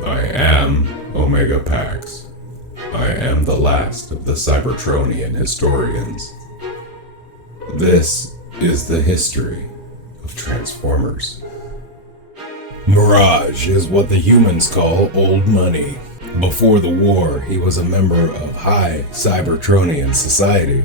I am Omega Pax. I am the last of the Cybertronian historians. This is the history of Transformers. Mirage is what the humans call old money. Before the war, he was a member of high Cybertronian society,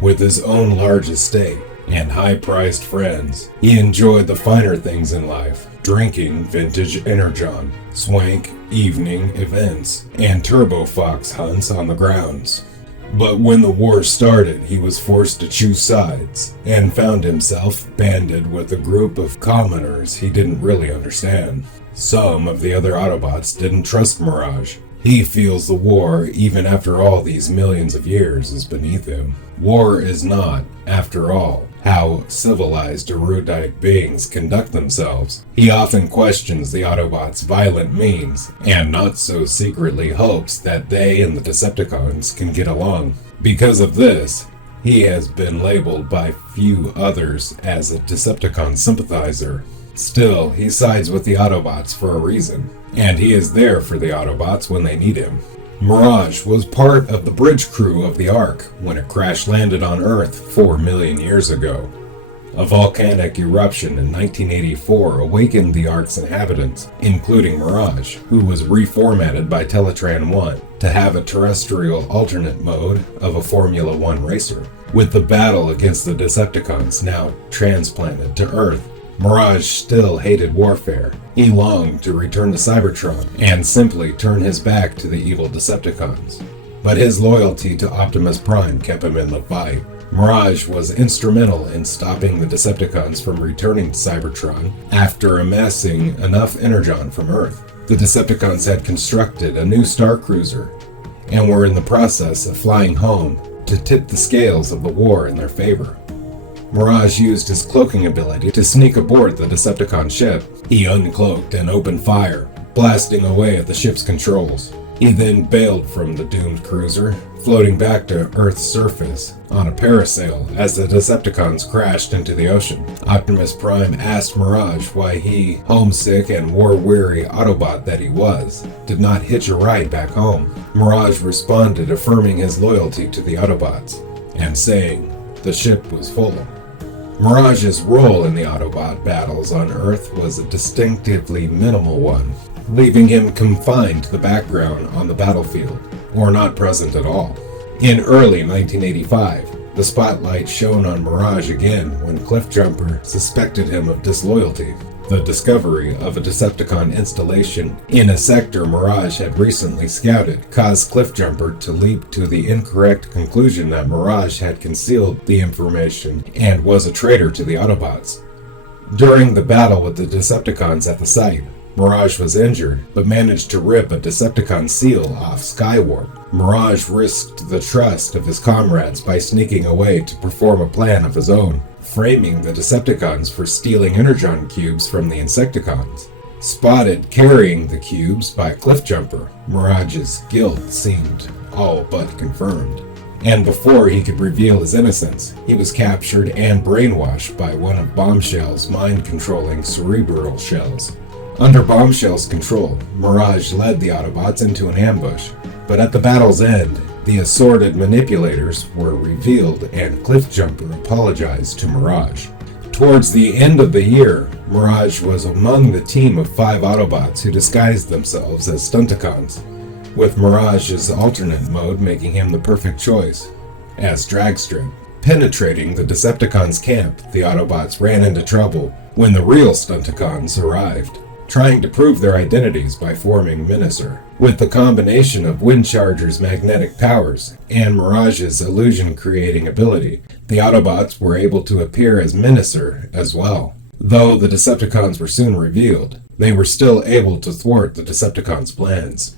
with his own large estate and high-priced friends. He enjoyed the finer things in life, drinking vintage Energon, swank evening events, and Turbo Fox hunts on the grounds. But when the war started, he was forced to choose sides, and found himself banded with a group of commoners he didn't really understand. Some of the other Autobots didn't trust Mirage. He feels the war, even after all these millions of years, is beneath him. War is not, after all, how civilized erudite beings conduct themselves. He often questions the Autobots' violent means, and not so secretly hopes that they and the Decepticons can get along. Because of this, he has been labeled by few others as a Decepticon sympathizer. Still, he sides with the Autobots for a reason, and he is there for the Autobots when they need him. Mirage was part of the bridge crew of the Ark when it crash-landed on Earth 4 million years ago. A volcanic eruption in 1984 awakened the Ark's inhabitants, including Mirage, who was reformatted by Teletran 1 to have a terrestrial alternate mode of a Formula 1 racer. With the battle against the Decepticons now transplanted to Earth, Mirage still hated warfare. He longed to return to Cybertron and simply turn his back to the evil Decepticons. But his loyalty to Optimus Prime kept him in the fight. Mirage was instrumental in stopping the Decepticons from returning to Cybertron after amassing enough Energon from Earth. The Decepticons had constructed a new Star Cruiser and were in the process of flying home to tip the scales of the war in their favor. Mirage used his cloaking ability to sneak aboard the Decepticon ship. He uncloaked and opened fire, blasting away at the ship's controls. He then bailed from the doomed cruiser, floating back to Earth's surface on a parasail as the Decepticons crashed into the ocean. Optimus Prime asked Mirage why he, homesick and war-weary Autobot that he was, did not hitch a ride back home. Mirage responded affirming his loyalty to the Autobots, and saying the ship was full. Mirage's role in the Autobot battles on Earth was a distinctively minimal one, leaving him confined to the background on the battlefield, or not present at all. In early 1985, the spotlight shone on Mirage again when Cliffjumper suspected him of disloyalty. The discovery of a Decepticon installation in a sector Mirage had recently scouted caused Cliffjumper to leap to the incorrect conclusion that Mirage had concealed the information and was a traitor to the Autobots. During the battle with the Decepticons at the site, Mirage was injured, but managed to rip a Decepticon seal off Skywarp. Mirage risked the trust of his comrades by sneaking away to perform a plan of his own, framing the Decepticons for stealing Energon cubes from the Insecticons. Spotted carrying the cubes by Cliffjumper, Mirage's guilt seemed all but confirmed. And before he could reveal his innocence, he was captured and brainwashed by one of Bombshell's mind-controlling cerebral shells. Under Bombshell's control, Mirage led the Autobots into an ambush, but at the battle's end, the assorted manipulators were revealed and Cliffjumper apologized to Mirage. Towards the end of the year, Mirage was among the team of 5 Autobots who disguised themselves as Stunticons, with Mirage's alternate mode making him the perfect choice as Dragstrip. Penetrating the Decepticons' camp, the Autobots ran into trouble when the real Stunticons arrived, trying to prove their identities by forming Minicer. With the combination of Windcharger's magnetic powers and Mirage's illusion-creating ability, the Autobots were able to appear as Minicer as well. Though the Decepticons were soon revealed, they were still able to thwart the Decepticons' plans.